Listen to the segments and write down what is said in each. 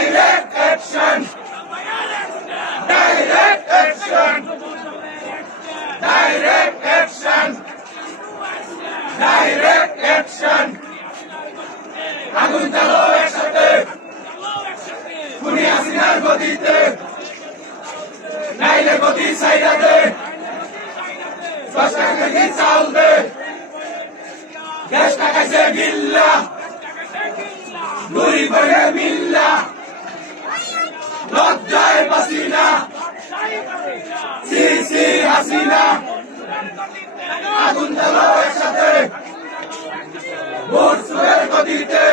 Direct action! Direct action! Direct action! Direct action! আগুন চালাও একসাথে খুনি হাসিনার গতিতে নাইলে গতি সাইডা দে দশ টাকা কি চাল দে গ্যাস টাকা সে গিল্লা গরিব মিল্লা লজ্জায় বাসিনা সি সি হাসিনা আগুন জ্বালো একসাথে ভোট সুরের গদিতে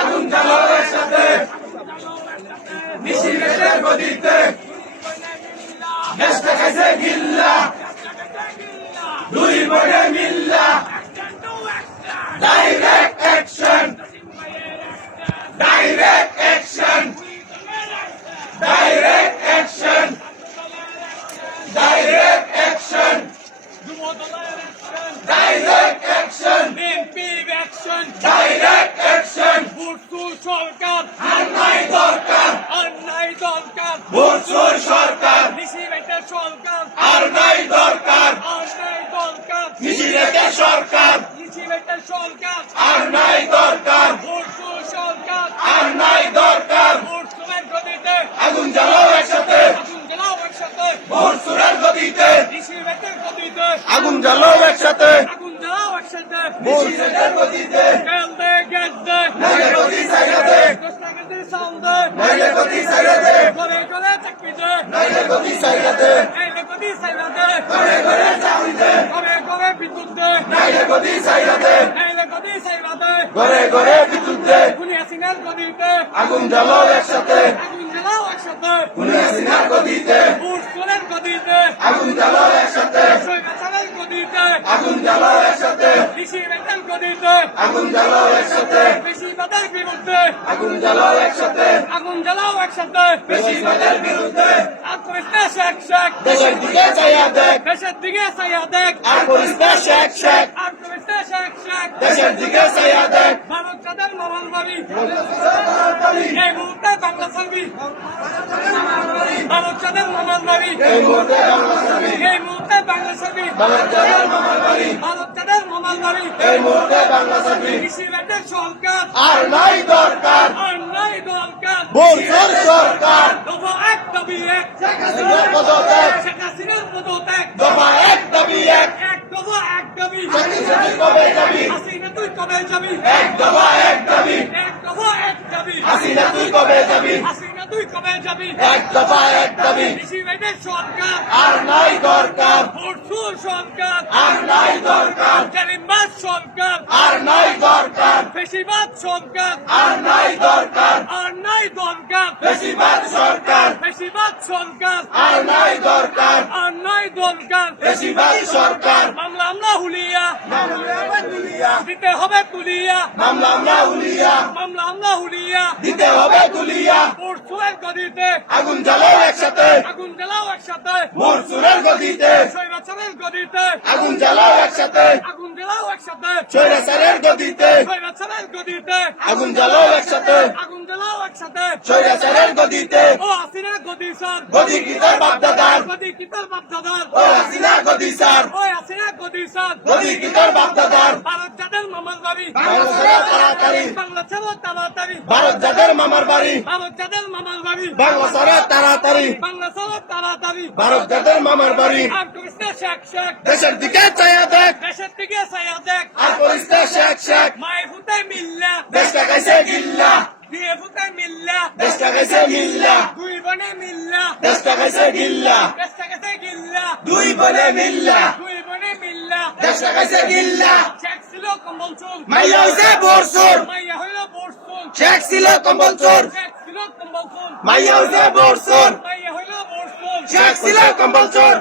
আগুন জ্বালো একসাথে মিছিলের গদিতে দেশটা খাইছে গিল্লা দুই বনে মিল্লা direct action direct action direct action direct action direct action direct action সরকার অন্যায় দরকার অন্যায় দরকার ভোটচোর সরকার নিশিবেটের সরকার আর নাই দরকার অন্যায় দরকার মিছিলের সরকার নিশিবেটের সরকার আর নাই দরকার ভোটসুর সরকার আর নাই দরকার ভোটসুরের গদিতে আগুন জ্বালাও একসাথে আগুন জ্বালাও একসাথে ভোট সুরের গদিতে নিশিবেটের গদিতে আগুন জ্বালাও একসাথে আগুন জ্বালাও একসাথে মিছিলের গদিতে গেল দে গেল দে নাইলে গদি সাইডা দে দশটা কেজি সাউন্ড দে নাইলে গদি সাইডা দে করে করে চাকরি দে নাইলে গদি সাইডা দে নাইলে গদি সাইরা দে ঘরে ঘরে চাউল দে করে করে বিদ্যুৎ দে নাইলে গদি সাইডা দে নাইলে গদি সাইরা দে ঘরে ঘরে বিদ্যুৎ দে খুনি হাসিনার গদিতে আগুন জ্বালাও একসাথে। আগুন জ্বালাও একসাথে। আগুন জ্বালাও একসাথে সৈকাচারের গদিতে আগুন জ্বালাও একসাথে নিশিবেটের গদিতে আগুন জ্বালাও একসাথে বেশিরভাগের বিরুদ্ধে আগুন জ্বালাও একসাথে আগুন জ্বালাও একসাথে বেশিরভাগের বিরুদ্ধে আর করিস না শেখ শেখ দেশের দিকে চাইয়া দেখ দেশের দিকে চাইয়া দেখ আর করিস না শেখ শেখ আর করিস না শেখ শেখ দেশের দিকে চাইয়া দেখ ভারত চাঁদের বাড়ি। এই মুহূর্তে বাংলা ছবি ভারত চাঁদের মোবাইল বাড়ি। এই মুহূর্তে বাংলা ছবি ভারত জানার মামার বাড়ি। এই মুহূর্তে বাংলা ছবি কৃষিরাটের সরকার। আর নাই দরকার। অন্যায় দরকার। বলছর সরকার দফা এক দাবি এক। শেখ হাসিনার পদত্যাগ। শেখ হাসিনার পদত্যাগ। দফা এক দাবি এক। এক দফা এক দাবি হাসিনা কবে যাবি? হাসিনা তুই কবে যাবি? এক দফা এক দাবি এক দফা এক দাবি হাসিনা তুই কবে যাবি? হাসিনা তুই কবে যাবি? এক দফা এক দাবি। সরকার। আর নাই দরকার। সরকার। আর নাই দরকার। সরকার। আর নাই দরকার। বেশিবাদ সরকার। আর নাই দরকার। আর নাই দরকার। বেশিরভাগ সরকার। বেশিবাদ সরকার। আর নাই দরকার। আর নাই দরকার। বেশিরভাগ সরকার। মামলা আমরা হুলিয়া। মামলা আমরা তুলিয়া দিতে হবে তুলিয়া। মামলা আমরা মামলা আমরা হুলিয়া। দিতে হবে তুলিয়া পরশুয়ের গদিতে আগুন জ্বালাও একসাথে। আগুন জ্বালাও একসাথে। মোর সুরের গদিতে ছয়বাচারের গদিতে আগুন জ্বালাও একসাথে। আগুন জ্বালাও একসাথে। চৈরাচারের গদিতে ছয়বাচারের গদিতে আগুন জ্বালাও একসাথে। আগুন জ্বালাও একসাথে। চৈরাচারের গদিতে ও হাসিনা গদি স্যার। গদি কিতার বাপদাদার? গদি কিতার বাপদাদার? ও হাসিনা গদি স্যার। ও হাসিনা গদি স্যার। গদি কিতার ভারত যাদের মামার ছাড়া তাড়াতাড়ি। বাংলা ছেড়ো তাড়াতাড়ি। ভারত যাদের মামার বাড়ি। ভারত যাদের মামার বাড়ি। বাংলা ছাড়া তাড়াতাড়ি। বাংলা ছেড়ো তাড়াতাড়ি। ভারত যাদের মামার বাড়ি। আর করিস না শেখ শেখ। দেশের দিকে চাইয়া দেখ। দেশের দিকে চাইয়া দেখ। আর করিস না শেখ শেখ। মায়ের ফুটে মিল্লা। দেশটা গাইছে গিল্লা। বিয়ে ফুটে মিল্লা। দেশটা গাইছে গিল্লা দুই বনে মিল্লা। দেশটা গাইছে গিল্লা। দেশটা গেছে গিল্লা। দুই বলে মিল্লা। দুই বনে মিল্লা। দেশটা গাইছে গিল্লা। মাইয়া হইছে বোরসুল শেখ ছিল কম্বল চোর। মাইয়া হইছে বোরসুল শেখ ছিল কম্বল চোর।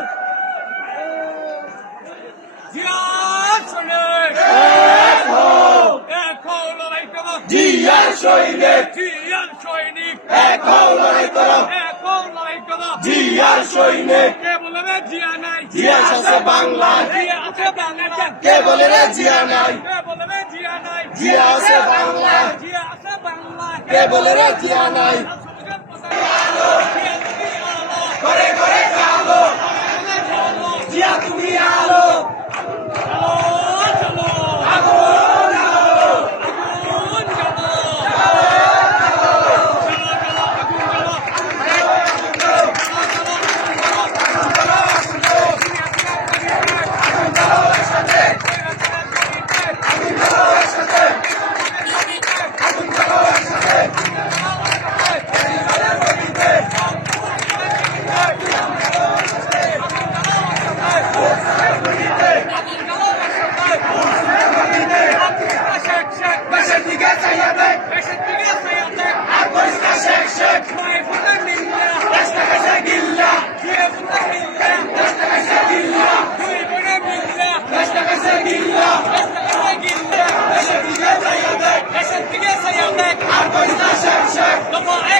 জিয়ার সৈনিক জিয়ার সৈনিক এক হও লড়াই করো। এক হও লড়াই করো। জিয়ার সৈনিক কে বলে রে জিয়া নাই। জিয়ার আছে বাংলা। কে বলে রে জিয়া নাই? জিয়া আছে বাংলা। কে বলে রে জিয়া নাই? করে করে জিয়া তুমি শেখ শেখ